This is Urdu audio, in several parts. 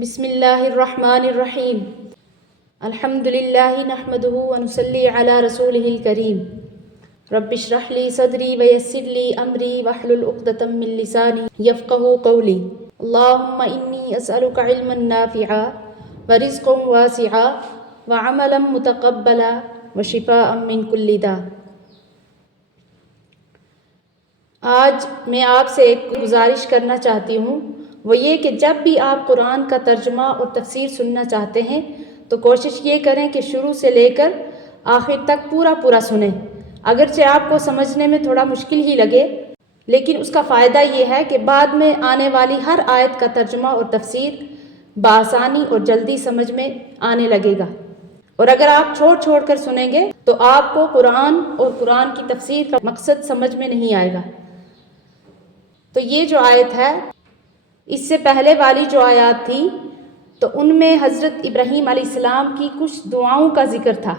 بسم اللہ الرحمن الرحیم الحمد للہ نحمده ونصلی علی رسولہ الکریم رب اشرح لی صدری ویسر لی امری واحلل عقدۃ من لسانی یفقهوا قولی اللہم انی اسألک علما نافعا ورزقا واسعا وعملا متقبلا وشفاء من کل داء۔ آج میں آپ سے ایک گزارش کرنا چاہتی ہوں، وہ یہ کہ جب بھی آپ قرآن کا ترجمہ اور تفسیر سننا چاہتے ہیں تو کوشش یہ کریں کہ شروع سے لے کر آخر تک پورا سنیں۔ اگرچہ آپ کو سمجھنے میں تھوڑا مشکل ہی لگے، لیکن اس کا فائدہ یہ ہے کہ بعد میں آنے والی ہر آیت کا ترجمہ اور تفسیر بآسانی اور جلدی سمجھ میں آنے لگے گا۔ اور اگر آپ چھوڑ کر سنیں گے تو آپ کو قرآن اور قرآن کی تفسیر کا مقصد سمجھ میں نہیں آئے گا۔ تو یہ جو آیت ہے، اس سے پہلے والی جو آیات تھی تو ان میں حضرت ابراہیم علیہ السلام کی کچھ دعاؤں کا ذکر تھا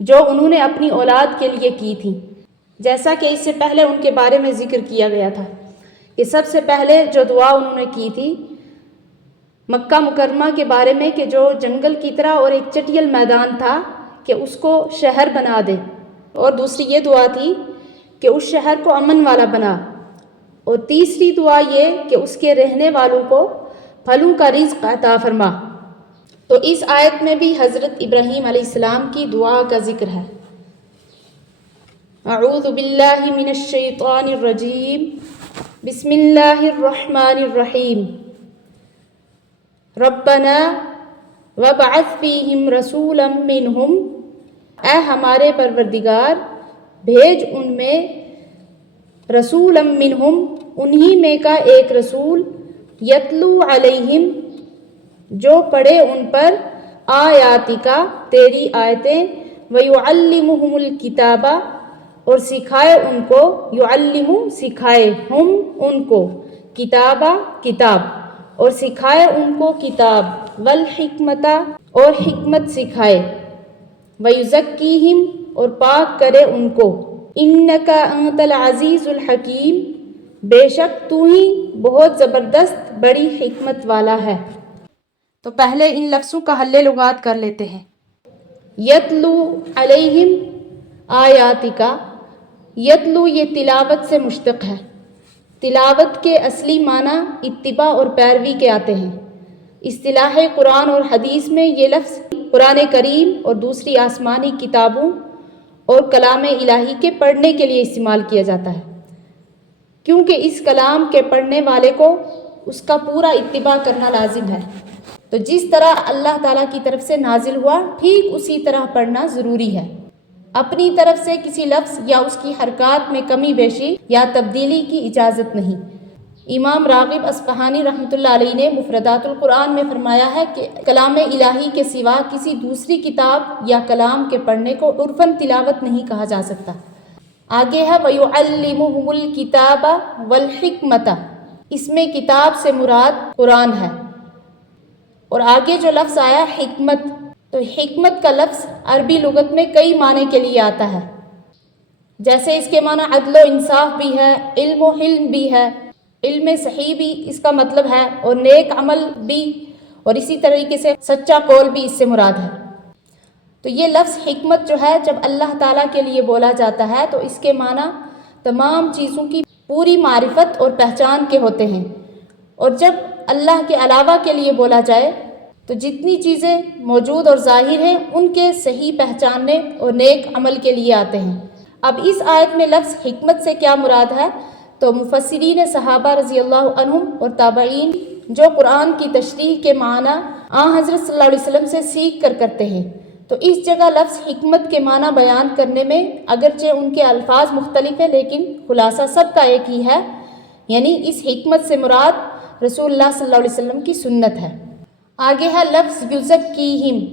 جو انہوں نے اپنی اولاد کے لیے کی تھی، جیسا کہ اس سے پہلے ان کے بارے میں ذکر کیا گیا تھا کہ سب سے پہلے جو دعا انہوں نے کی تھی مکہ مکرمہ کے بارے میں کہ جو جنگل کی طرح اور ایک چٹیل میدان تھا کہ اس کو شہر بنا دے، اور دوسری یہ دعا تھی کہ اس شہر کو امن والا بنا، اور تیسری دعا یہ کہ اس کے رہنے والوں کو پھلوں کا رزق عطا فرما۔ تو اس آیت میں بھی حضرت ابراہیم علیہ السلام کی دعا کا ذکر ہے۔ اعوذ باللہ من الشیطان الرجیم، بسم اللہ الرحمن الرحیم، ربنا وابعث فیہم رسولا منہم، اے ہمارے پروردگار بھیج ان میں رسولا منہم، انہی میں کا ایک رسول، یتلو علیہم، جو پڑھے ان پر آیاتک، تیری آیتیں، ویعلمہم الکتاب، اور سکھائے ان کو، یعلم سکھائے، ہم ان کو، کتاب کتاب، اور سکھائے ان کو کتاب، والحکمت اور حکمت سکھائے، ویزکیہم اور پاک کرے ان کو، انک انت العزیز الحکیم، بے شک تو ہی بہت زبردست بڑی حکمت والا ہے۔ تو پہلے ان لفظوں کا حل لغات کر لیتے ہیں۔ یتلو علیہم آیاتک، یتلو یہ تلاوت سے مشتق ہے۔ تلاوت کے اصلی معنی اتباع اور پیروی کے آتے ہیں۔ اصطلاح قرآن اور حدیث میں یہ لفظ قرآن کریم اور دوسری آسمانی کتابوں اور کلام الہی کے پڑھنے کے لیے استعمال کیا جاتا ہے، کیونکہ اس کلام کے پڑھنے والے کو اس کا پورا اتباع کرنا لازم ہے۔ تو جس طرح اللہ تعالیٰ کی طرف سے نازل ہوا ٹھیک اسی طرح پڑھنا ضروری ہے۔ اپنی طرف سے کسی لفظ یا اس کی حرکات میں کمی بیشی یا تبدیلی کی اجازت نہیں۔ امام راغب اصفہانی رحمۃ اللہ علیہ نے مفردات القرآن میں فرمایا ہے کہ کلام الہی کے سوا کسی دوسری کتاب یا کلام کے پڑھنے کو عرفاً تلاوت نہیں کہا جا سکتا۔ آگے ہے وَيُعَلِّمُهُمُ الْكِتَابَ وَالْحِكْمَةَ، اس میں کتاب سے مراد قرآن ہے، اور آگے جو لفظ آیا حکمت، تو حکمت کا لفظ عربی لغت میں کئی معنی کے لیے آتا ہے، جیسے اس کے معنی عدل و انصاف بھی ہے، علم و حلم بھی ہے، علم صحیح بھی اس کا مطلب ہے، اور نیک عمل بھی، اور اسی طریقے سے سچا قول بھی اس سے مراد ہے۔ تو یہ لفظ حکمت جو ہے جب اللہ تعالیٰ کے لیے بولا جاتا ہے تو اس کے معنی تمام چیزوں کی پوری معرفت اور پہچان کے ہوتے ہیں، اور جب اللہ کے علاوہ کے لیے بولا جائے تو جتنی چیزیں موجود اور ظاہر ہیں ان کے صحیح پہچاننے اور نیک عمل کے لیے آتے ہیں۔ اب اس آیت میں لفظ حکمت سے کیا مراد ہے؟ تو مفسرین صحابہ رضی اللہ عنہم اور تابعین جو قرآن کی تشریح کے معنی حضرت صلی اللہ علیہ وسلم سے سیکھ کر کرتے ہیں، تو اس جگہ لفظ حکمت کے معنی بیان کرنے میں اگرچہ ان کے الفاظ مختلف ہیں لیکن خلاصہ سب کا ایک ہی ہے، یعنی اس حکمت سے مراد رسول اللہ صلی اللہ علیہ وسلم کی سنت ہے۔ آگے ہے لفظ یزکیہم،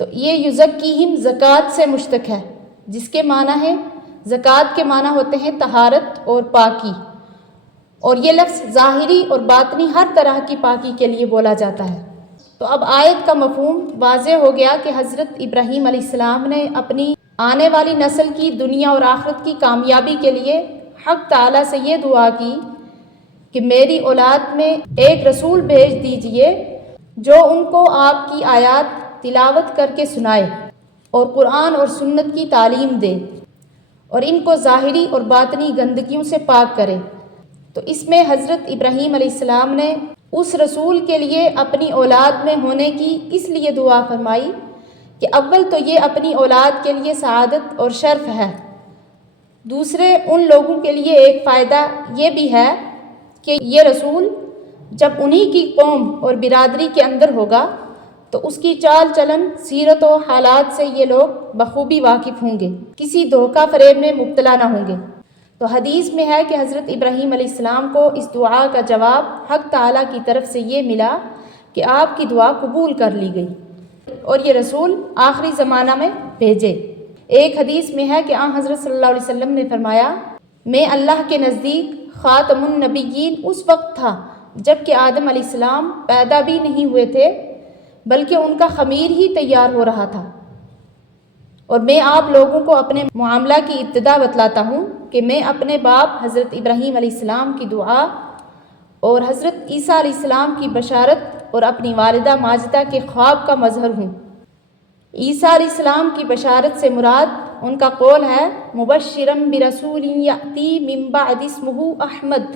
تو یہ یزکیہم زکوٰۃ سے مشتق ہے، جس کے معنی ہے زکوٰۃ کے معنی ہوتے ہیں طہارت اور پاکی، اور یہ لفظ ظاہری اور باطنی ہر طرح کی پاکی کے لیے بولا جاتا ہے۔ تو اب آیت کا مفہوم واضح ہو گیا کہ حضرت ابراہیم علیہ السلام نے اپنی آنے والی نسل کی دنیا اور آخرت کی کامیابی کے لیے حق تعالیٰ سے یہ دعا کی کہ کہ میری اولاد میں ایک رسول بھیج دیجئے جو ان کو آپ کی آیات تلاوت کر کے سنائے اور قرآن اور سنت کی تعلیم دے اور ان کو ظاہری اور باطنی گندگیوں سے پاک کرے۔ تو اس میں حضرت ابراہیم علیہ السلام نے اس رسول کے لیے اپنی اولاد میں ہونے کی اس لیے دعا فرمائی کہ اول تو یہ اپنی اولاد کے لیے سعادت اور شرف ہے، دوسرے ان لوگوں کے لیے ایک فائدہ یہ بھی ہے کہ یہ رسول جب انہی کی قوم اور برادری کے اندر ہوگا تو اس کی چال چلن، سیرت و حالات سے یہ لوگ بخوبی واقف ہوں گے، کسی دھوکہ فریب میں مبتلا نہ ہوں گے۔ تو حدیث میں ہے کہ حضرت ابراہیم علیہ السلام کو اس دعا کا جواب حق تعالیٰ کی طرف سے یہ ملا کہ آپ کی دعا قبول کر لی گئی اور یہ رسول آخری زمانہ میں بھیجے۔ ایک حدیث میں ہے کہ حضرت صلی اللہ علیہ وسلم نے فرمایا، میں اللہ کے نزدیک خاتم النبیین اس وقت تھا جب کہ آدم علیہ السلام پیدا بھی نہیں ہوئے تھے بلکہ ان کا خمیر ہی تیار ہو رہا تھا، اور میں آپ لوگوں کو اپنے معاملہ کی ابتدا بتلاتا ہوں کہ میں اپنے باپ حضرت ابراہیم علیہ السلام کی دعا اور حضرت عیسیٰ علیہ السلام کی بشارت اور اپنی والدہ ماجدہ کے خواب کا مظہر ہوں۔ عیسیٰ علیہ السلام کی بشارت سے مراد ان کا قول ہے مبشرم برسول یأتی من بعد اسمہ احمد،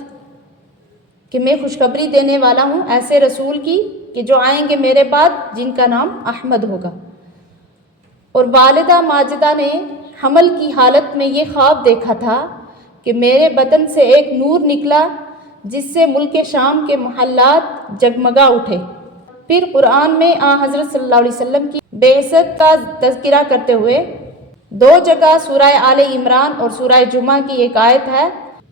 کہ میں خوشخبری دینے والا ہوں ایسے رسول کی کہ جو آئیں گے میرے بعد جن کا نام احمد ہوگا۔ اور والدہ ماجدہ نے حمل کی حالت میں یہ خواب دیکھا تھا کہ میرے بدن سے ایک نور نکلا جس سے ملک شام کے محلات جگمگا اٹھے۔ پھر قرآن میں حضرت صلی اللہ علیہ وسلم کی بعثت کا تذکرہ کرتے ہوئے دو جگہ سورہ آل عمران اور سورہ جمعہ کی ایک آیت ہے،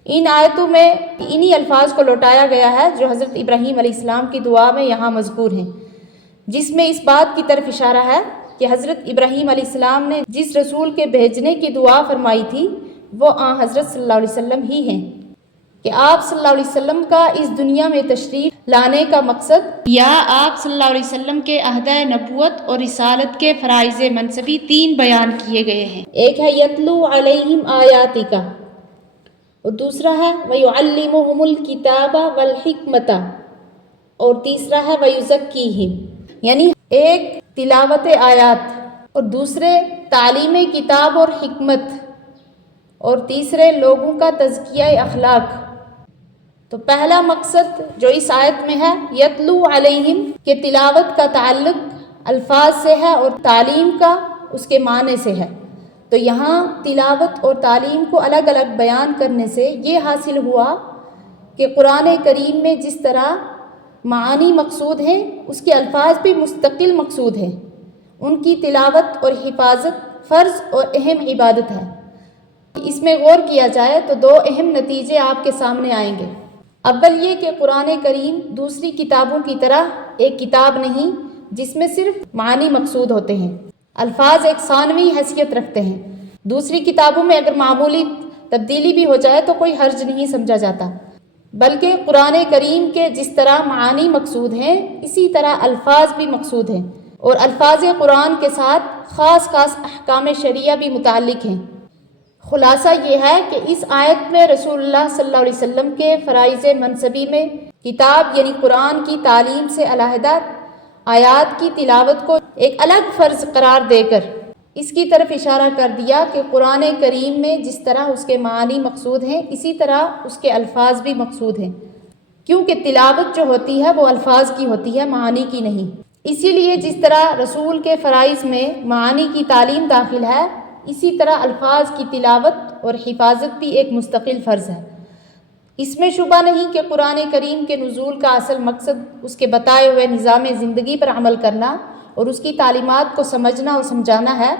ان آیتوں میں انہی الفاظ کو لوٹایا گیا ہے جو حضرت ابراہیم علیہ السلام کی دعا میں یہاں مذکور ہیں، جس میں اس بات کی طرف اشارہ ہے کہ حضرت ابراہیم علیہ السلام نے جس رسول کے بھیجنے کی دعا فرمائی تھی وہ حضرت صلی اللہ علیہ وسلم ہی ہیں، کہ آپ صلی اللہ علیہ وسلم کا اس دنیا میں تشریف لانے کا مقصد یا آپ صلی اللہ علیہ وسلم کے عہدہ نبوت اور رسالت کے فرائض منصبی تین بیان کیے گئے ہیں۔ ایک ہے یتلو علیہم آیاتک، اور دوسرا ہے وَيُعَلِّمُهُمُ الْكِتَابَ وَالْحِکْمَةَ، اور تیسرا ہے وَيُزَکِّیہم، یعنی ایک تلاوت آیات اور دوسرے تعلیم کتاب اور حکمت اور تیسرے لوگوں کا تزکیہ اخلاق۔ تو پہلا مقصد جو اس آیت میں ہے یتلو علیہم، کہ تلاوت کا تعلق الفاظ سے ہے اور تعلیم کا اس کے معنی سے ہے، تو یہاں تلاوت اور تعلیم کو الگ الگ بیان کرنے سے یہ حاصل ہوا کہ قرآن کریم میں جس طرح معانی مقصود ہیں اس کے الفاظ بھی مستقل مقصود ہیں، ان کی تلاوت اور حفاظت فرض اور اہم عبادت ہے۔ اس میں غور کیا جائے تو دو اہم نتیجے آپ کے سامنے آئیں گے۔ اول یہ کہ قرآن کریم دوسری کتابوں کی طرح ایک کتاب نہیں جس میں صرف معنی مقصود ہوتے ہیں، الفاظ ایک ثانوی حیثیت رکھتے ہیں۔ دوسری کتابوں میں اگر معمولی تبدیلی بھی ہو جائے تو کوئی حرج نہیں سمجھا جاتا، بلکہ قرآن کریم کے جس طرح معانی مقصود ہیں اسی طرح الفاظ بھی مقصود ہیں، اور الفاظ قرآن کے ساتھ خاص خاص احکام شرعیہ بھی متعلق ہیں۔ خلاصہ یہ ہے کہ اس آیت میں رسول اللہ صلی اللہ علیہ وسلم کے فرائض منصبی میں کتاب یعنی قرآن کی تعلیم سے علیحدہ آیات کی تلاوت کو ایک الگ فرض قرار دے کر اس کی طرف اشارہ کر دیا کہ قرآن کریم میں جس طرح اس کے معانی مقصود ہیں اسی طرح اس کے الفاظ بھی مقصود ہیں، کیونکہ تلاوت جو ہوتی ہے وہ الفاظ کی ہوتی ہے، معانی کی نہیں۔ اسی لیے جس طرح رسول کے فرائض میں معانی کی تعلیم داخل ہے، اسی طرح الفاظ کی تلاوت اور حفاظت بھی ایک مستقل فرض ہے۔ اس میں شبہ نہیں کہ قرآن کریم کے نزول کا اصل مقصد اس کے بتائے ہوئے نظام زندگی پر عمل کرنا اور اس کی تعلیمات کو سمجھنا اور سمجھانا ہے۔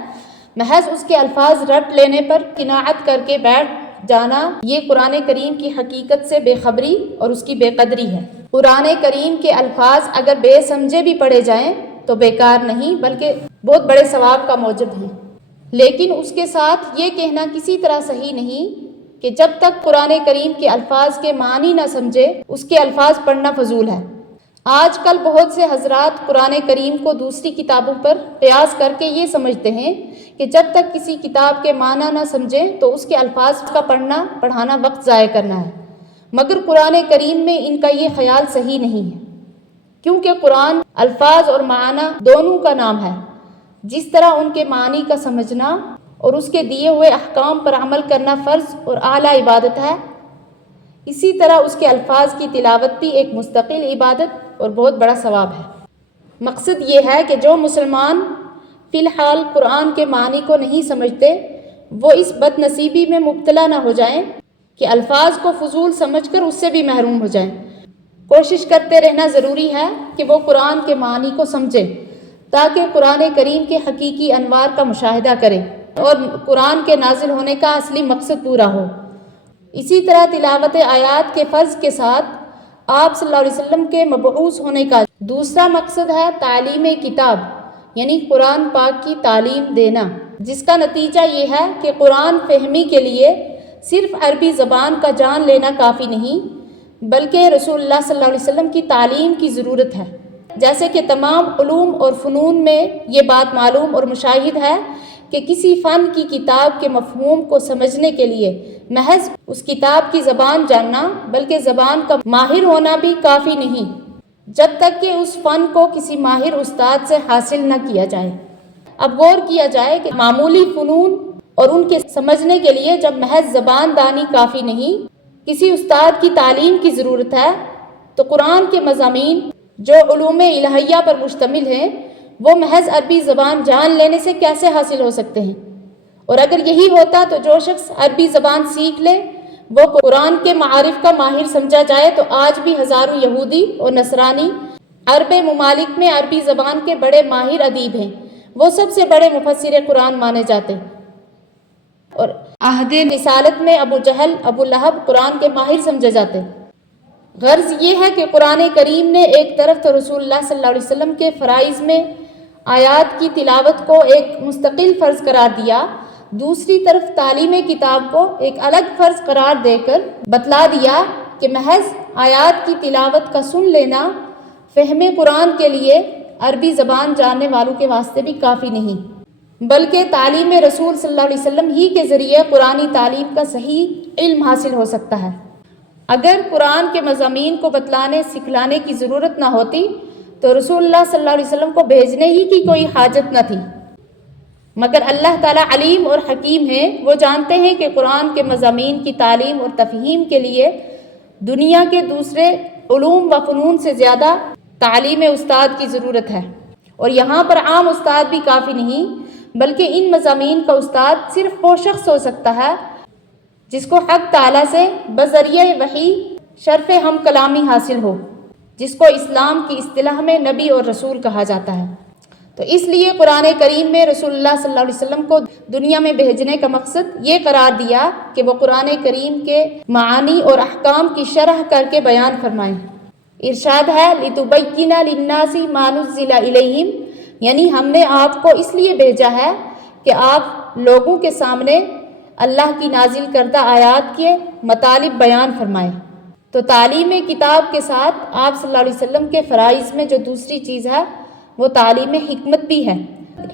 محض اس کے الفاظ رٹ لینے پر قناعت کر کے بیٹھ جانا یہ قرآن کریم کی حقیقت سے بے خبری اور اس کی بے قدری ہے۔ قرآن کریم کے الفاظ اگر بے سمجھے بھی پڑھے جائیں تو بیکار نہیں بلکہ بہت بڑے ثواب کا موجب ہیں، لیکن اس کے ساتھ یہ کہنا کسی طرح صحیح نہیں کہ جب تک قرآن کریم کے الفاظ کے معنی نہ سمجھے اس کے الفاظ پڑھنا فضول ہے۔ آج کل بہت سے حضرات قرآن کریم کو دوسری کتابوں پر قیاس کر کے یہ سمجھتے ہیں کہ جب تک کسی کتاب کے معنی نہ سمجھیں تو اس کے الفاظ کا پڑھنا پڑھانا وقت ضائع کرنا ہے۔ مگر قرآن کریم میں ان کا یہ خیال صحیح نہیں ہے، کیونکہ قرآن الفاظ اور معنی دونوں کا نام ہے۔ جس طرح ان کے معنی کا سمجھنا اور اس کے دیے ہوئے احکام پر عمل کرنا فرض اور اعلیٰ عبادت ہے، اسی طرح اس کے الفاظ کی تلاوت بھی ایک مستقل عبادت اور بہت بڑا ثواب ہے۔ مقصد یہ ہے کہ جو مسلمان فی الحال قرآن کے معنی کو نہیں سمجھتے، وہ اس بد نصیبی میں مبتلا نہ ہو جائیں کہ الفاظ کو فضول سمجھ کر اس سے بھی محروم ہو جائیں۔ کوشش کرتے رہنا ضروری ہے کہ وہ قرآن کے معنی کو سمجھیں، تاکہ قرآن کریم کے حقیقی انوار کا مشاہدہ کریں اور قرآن کے نازل ہونے کا اصلی مقصد پورا ہو۔ اسی طرح تلاوت آیات کے فرض کے ساتھ آپ صلی اللہ علیہ وسلم کے مبعوث ہونے کا دوسرا مقصد ہے تعلیم کتاب، یعنی قرآن پاک کی تعلیم دینا، جس کا نتیجہ یہ ہے کہ قرآن فہمی کے لیے صرف عربی زبان کا جان لینا کافی نہیں، بلکہ رسول اللہ صلی اللہ علیہ وسلم کی تعلیم کی ضرورت ہے۔ جیسے کہ تمام علوم اور فنون میں یہ بات معلوم اور مشاہد ہے کہ کسی فن کی کتاب کے مفہوم کو سمجھنے کے لیے محض اس کتاب کی زبان جاننا بلکہ زبان کا ماہر ہونا بھی کافی نہیں، جب تک کہ اس فن کو کسی ماہر استاد سے حاصل نہ کیا جائے۔ اب غور کیا جائے کہ معمولی فنون اور ان کے سمجھنے کے لیے جب محض زبان دانی کافی نہیں، کسی استاد کی تعلیم کی ضرورت ہے، تو قرآن کے مضامین جو علوم الہیہ پر مشتمل ہیں وہ محض عربی زبان جان لینے سے کیسے حاصل ہو سکتے ہیں؟ اور اگر یہی ہوتا تو جو شخص عربی زبان سیکھ لے وہ قرآن کے معارف کا ماہر سمجھا جائے، تو آج بھی ہزاروں یہودی اور نصرانی عرب ممالک میں عربی زبان کے بڑے ماہر ادیب ہیں، وہ سب سے بڑے مفسر قرآن مانے جاتے ہیں، اور عہد رسالت میں ابو جہل، ابو لہب قرآن کے ماہر سمجھے جاتے ہیں۔ غرض یہ ہے کہ قرآن کریم نے ایک طرف تو رسول اللہ صلی اللہ علیہ وسلم کے فرائض میں آیات کی تلاوت کو ایک مستقل فرض قرار دیا، دوسری طرف تعلیم کتاب کو ایک الگ فرض قرار دے کر بتلا دیا کہ محض آیات کی تلاوت کا سن لینا فہم قرآن کے لیے عربی زبان جاننے والوں کے واسطے بھی کافی نہیں، بلکہ تعلیم رسول صلی اللہ علیہ وسلم ہی کے ذریعے قرآنی تعلیم کا صحیح علم حاصل ہو سکتا ہے۔ اگر قرآن کے مضامین کو بتلانے سکھلانے کی ضرورت نہ ہوتی تو رسول اللہ صلی اللہ علیہ وسلم کو بھیجنے ہی کی کوئی حاجت نہ تھی، مگر اللہ تعالیٰ علیم اور حکیم ہیں، وہ جانتے ہیں کہ قرآن کے مضامین کی تعلیم اور تفہیم کے لیے دنیا کے دوسرے علوم و فنون سے زیادہ تعلیم استاد کی ضرورت ہے، اور یہاں پر عام استاد بھی کافی نہیں، بلکہ ان مضامین کا استاد صرف وہ شخص ہو سکتا ہے جس کو حق تعالیٰ سے بذریعہ وحی شرف ہم کلامی حاصل ہو، جس کو اسلام کی اصطلاح میں نبی اور رسول کہا جاتا ہے۔ تو اس لیے قرآن کریم میں رسول اللہ صلی اللہ علیہ وسلم کو دنیا میں بھیجنے کا مقصد یہ قرار دیا کہ وہ قرآن کریم کے معانی اور احکام کی شرح کر کے بیان فرمائیں۔ ارشاد ہے لِتُبَيِّنَ لِلنَّاسِ مَا نُزِّلَ إِلَيْهِمْ، یعنی ہم نے آپ کو اس لیے بھیجا ہے کہ آپ لوگوں کے سامنے اللہ کی نازل کردہ آیات کے مطالب بیان فرمائیں۔ تو تعلیم کتاب کے ساتھ آپ صلی اللہ علیہ وسلم کے فرائض میں جو دوسری چیز ہے وہ تعلیم حکمت بھی ہے۔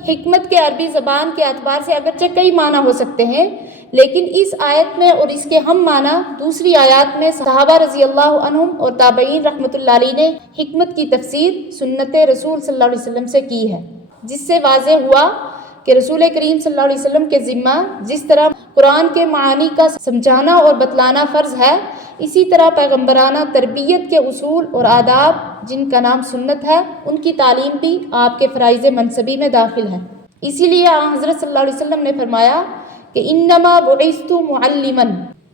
حکمت کے عربی زبان کے اعتبار سے اگرچہ کئی معنی ہو سکتے ہیں، لیکن اس آیت میں اور اس کے ہم معنی دوسری آیات میں صحابہ رضی اللہ عنہم اور تابعین رحمۃ اللہ علیہ نے حکمت کی تفسیر سنت رسول صلی اللہ علیہ وسلم سے کی ہے، جس سے واضح ہوا کہ رسول کریم صلی اللہ علیہ وسلم کے ذمہ جس طرح قرآن کے معانی کا سمجھانا اور بتلانا فرض ہے، اسی طرح پیغمبرانہ تربیت کے اصول اور آداب جن کا نام سنت ہے، ان کی تعلیم بھی آپ کے فرائض منصبی میں داخل ہے۔ اسی لیے حضرت صلی اللہ علیہ وسلم نے فرمایا کہ انما بعثت معلما،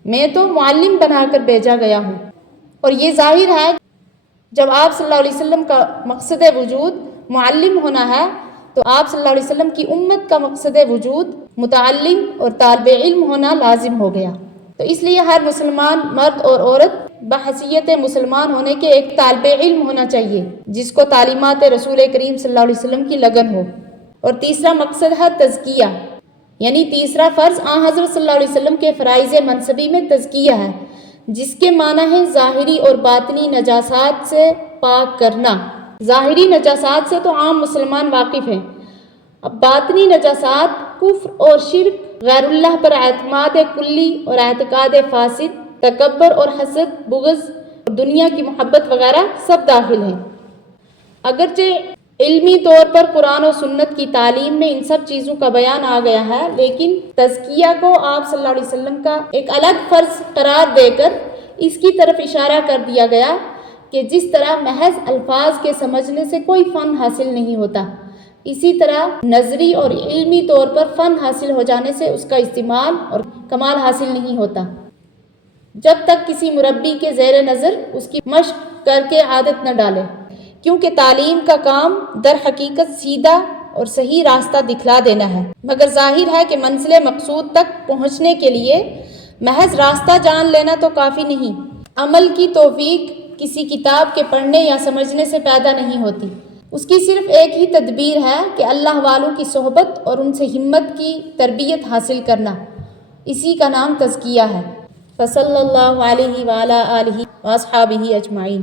میں تو معلم بنا کر بھیجا گیا ہوں۔ اور یہ ظاہر ہے جب آپ صلی اللہ علیہ وسلم کا مقصد وجود معلم ہونا ہے تو آپ صلی اللہ علیہ وسلم کی امت کا مقصد وجود متعلم اور طالب علم ہونا لازم ہو گیا۔ تو اس لیے ہر مسلمان مرد اور عورت بحیثیت مسلمان ہونے کے ایک طالب علم ہونا چاہیے جس کو تعلیمات رسول کریم صلی اللہ علیہ وسلم کی لگن ہو۔ اور تیسرا مقصد ہے تزکیہ، یعنی تیسرا فرض حضرت صلی اللہ علیہ وسلم کے فرائض منصبی میں تزکیہ ہے، جس کے معنی ہے ظاہری اور باطنی نجاسات سے پاک کرنا۔ ظاہری نجاسات سے تو عام مسلمان واقف ہیں، اب باطنی نجاسات کفر اور شرک، غیر اللہ پر اعتماد کلی اور اعتقاد فاسد، تکبر اور حسد، بغض، دنیا کی محبت وغیرہ سب داخل ہیں۔ اگرچہ علمی طور پر قرآن و سنت کی تعلیم میں ان سب چیزوں کا بیان آ گیا ہے، لیکن تزکیہ کو آپ صلی اللہ علیہ وسلم کا ایک الگ فرض قرار دے کر اس کی طرف اشارہ کر دیا گیا کہ جس طرح محض الفاظ کے سمجھنے سے کوئی فن حاصل نہیں ہوتا، اسی طرح نظری اور علمی طور پر فن حاصل ہو جانے سے اس کا استعمال اور کمال حاصل نہیں ہوتا، جب تک کسی مربی کے زیر نظر اس کی مشق کر کے عادت نہ ڈالے، کیونکہ تعلیم کا کام در حقیقت سیدھا اور صحیح راستہ دکھلا دینا ہے، مگر ظاہر ہے کہ منزل مقصود تک پہنچنے کے لیے محض راستہ جان لینا تو کافی نہیں۔ عمل کی توفیق کسی کتاب کے پڑھنے یا سمجھنے سے پیدا نہیں ہوتی، اس کی صرف ایک ہی تدبیر ہے کہ اللہ والوں کی صحبت اور ان سے ہمت کی تربیت حاصل کرنا، اسی کا نام تزکیہ ہے۔ فصلی اللہ علیہ وعلی آلہ واصحابہ اجمعین۔